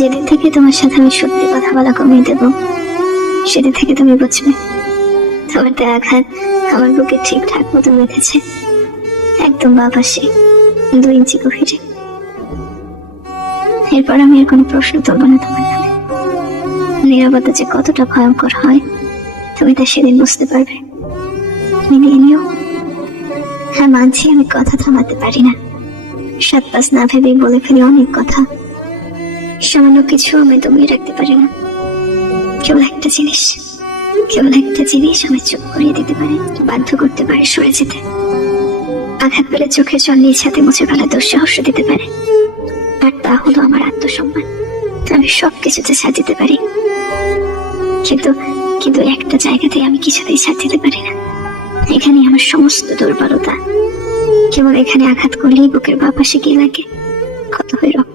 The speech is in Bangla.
যেদিন থেকে তোমার সাথে আমি সত্যি কথা বলা কমিয়ে দেব, সেদিন থেকে তুমি বুঝবে তোমার দেয়া আঘাত আমার বুকে ঠিকঠাক মতো বেঁধেছে, একদম বাঁ পাশে 2 ইঞ্চি গভীরে। এরপর আমি আর কোনো প্রশ্ন তুলব না তোমার নামে। নীরবতা যে কতটা ভয়ঙ্কর হয় তুমি তা সেদিন বুঝতে পারবে। মিলিয়ে নিও। হ্যাঁ, মানছি আমি কথা থামাতে পারি না, 7-5 না ভেবেই বলে ফেলি অনেক কথা। সামান্য কিছু আমি দমিয়ে রাখতে পারি না। কেবল একটা জিনিস আমি চুপ করিয়ে দিতে পারে, বাধ্য করতে পারে সরে যেতে। আঘাত পেলে চোখের জল নিজ হাতে মুছে ফেলা দুঃসাহস দিতে পারে। আর তা হলো আমার আত্মসম্মান। আমি সবকিছুতে ছাড় দিতে পারি, কিন্তু একটা জায়গাতেই আমি কিছুতেই ছাড় দিতে পারি না। এখানে আমার সমস্ত দুর্বলতা। কেবল এখানে আঘাত করলেই বুকের বাঁ পাশে কি লাগে, কত হয়ে রক্ত